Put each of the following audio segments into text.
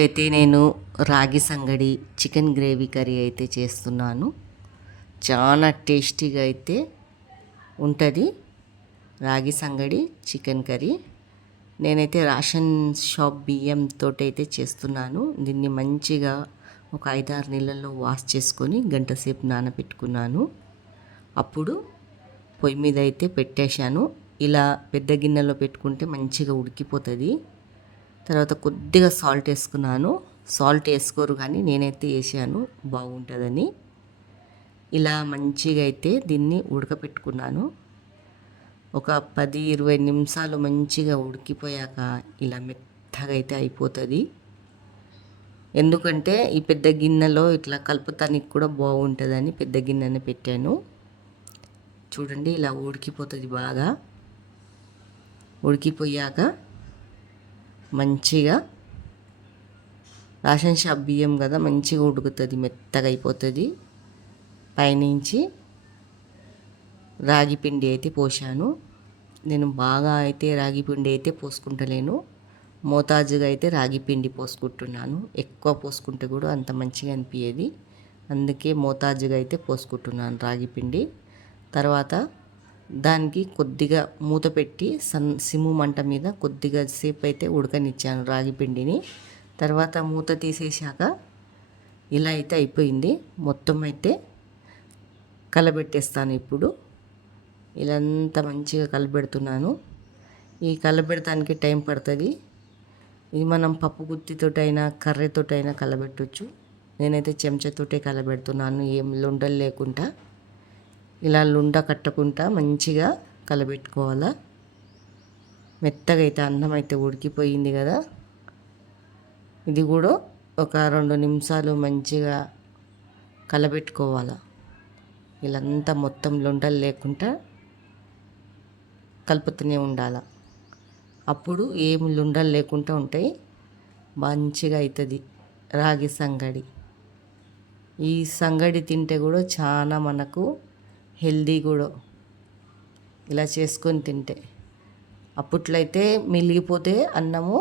అయితే నేను రాగి సంగడి చికెన్ గ్రేవీ కర్రీ అయితే చేస్తున్నాను. చాలా టేస్టీగా అయితే ఉంటుంది రాగి సంగడి చికెన్ కర్రీ. నేనైతే రేషన్ షాప్ బియ్యంతో అయితే చేస్తున్నాను. దీన్ని మంచిగా ఒక 5-6 నీళ్ళల్లో వాష్ చేసుకొని గంట సేపు నానబెట్టుకున్నాను. అప్పుడు పొయ్యి మీద అయితే పెట్టేశాను. ఇలా పెద్ద గిన్నెలో పెట్టుకుంటే మంచిగా ఉడికిపోతుంది. తర్వాత కొద్దిగా సాల్ట్ వేసుకున్నాను. సాల్ట్ వేసుకోరు కానీ నేనైతే వేసాను బాగుంటుందని. ఇలా మంచిగా అయితే దీన్ని ఉడకపెట్టుకున్నాను. ఒక 10-20 నిమిషాలు మంచిగా ఉడికిపోయాక ఇలా మెత్తగా అయితే అయిపోతుంది. ఎందుకంటే ఈ పెద్ద గిన్నెలో ఇట్లా కలుపుతానికి కూడా బాగుంటుందని పెద్ద గిన్నెని పెట్టాను. చూడండి ఇలా ఉడికిపోతుంది. బాగా ఉడికిపోయాక మంచిగా రేషన్ షాప్ బియ్యం కదా మంచిగా ఉడుకుతుంది, మెత్తగా అయిపోతుంది. పైనుంచి రాగి పిండి అయితే పోసాను. నేను బాగా అయితే రాగి పిండి అయితే పోసుకుంటలేను, మోతాజుగా అయితే రాగి పిండి పోసుకుంటున్నాను. ఎక్కువ పోసుకుంటే కూడా అంత మంచిగా అనిపించేది, అందుకే మోతాజుగా అయితే పోసుకుంటున్నాను రాగి పిండి. తర్వాత దానికి కొద్దిగా మూత పెట్టి సిమ్ము మంట మీద కొద్దిగా సేపు అయితే ఉడకనిచ్చాను రాగి పిండిని. తర్వాత మూత తీసేసాక ఇలా అయితే అయిపోయింది. మొత్తం అయితే కలబెట్టేస్తాను. ఇప్పుడు ఇలా అంతా మంచిగా కలబెడుతున్నాను. ఈ కలబెడటానికి టైం పడుతుంది. ఇది మనం పప్పు గుత్తితోటైనా కర్రతోటైనా కలబెట్టవచ్చు. నేనైతే చెంచాతోటే కలబెడుతున్నాను, ఏం లొండలు లేకుండా. ఇలా లుండ కట్టకుండా మంచిగా కలబెట్టుకోవాలా. మెత్తగా అయితే అన్నం అయితే ఉడికిపోయింది కదా. ఇది కూడా ఒక 2 నిమిషాలు మంచిగా కలబెట్టుకోవాలా. ఇలాంతా మొత్తం లొండలు లేకుండా కలుపుతూనే ఉండాలి. అప్పుడు ఏం లొండలు లేకుండా ఉంటాయి, మంచిగా అవుతుంది రాగి సంగడి. ఈ సంగడి తింటే కూడా చాలా మనకు హెల్దీ కూడా, ఇలా చేసుకొని తింటే. అప్పట్లో అయితే మిగిలిపోతే అన్నము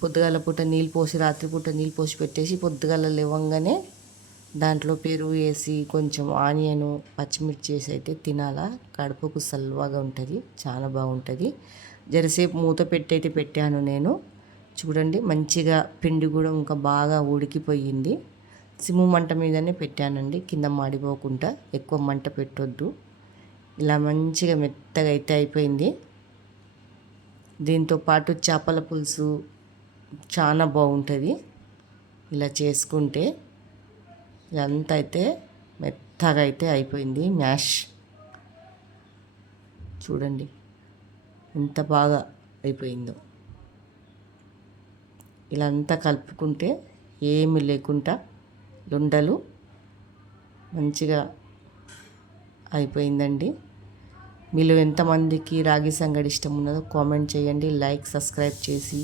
పొద్దుగాల పూట నీళ్ళు పోసి, రాత్రిపూట నీళ్ళు పోసి పెట్టేసి పొద్దుగాల లేవంగానే దాంట్లో పెరుగు వేసి కొంచెం ఆనియను పచ్చిమిర్చి వేసి అయితే తినాలా. కడుపుకు సల్వాగా ఉంటుంది, చాలా బాగుంటుంది. జరసేపు మూత పెట్టి అయితే పెట్టాను నేను. చూడండి మంచిగా పిండి కూడా ఇంకా బాగా ఉడికిపోయింది. సిమ్ము మంట మీదనే పెట్టానండి, కింద మాడిపోకుండా. ఎక్కువ మంట పెట్టొద్దు. ఇలా మంచిగా మెత్తగా అయితే అయిపోయింది. దీంతో పాటు చేపల పులుసు చాలా బాగుంటుంది ఇలా చేసుకుంటే. ఇదంతా అయితే మెత్తగా అయితే అయిపోయింది మ్యాష్. చూడండి ఎంత బాగా అయిపోయిందో. ఇలా అంతా కలుపుకుంటే ఏమి లేకుండా లుండలు మంచిగా అయిపోయిందండి. మీలో ఎంతమందికి రాగి సంగడి ఇష్టం ఉన్నదో కామెంట్ చేయండి. లైక్ సబ్స్క్రైబ్ చేసి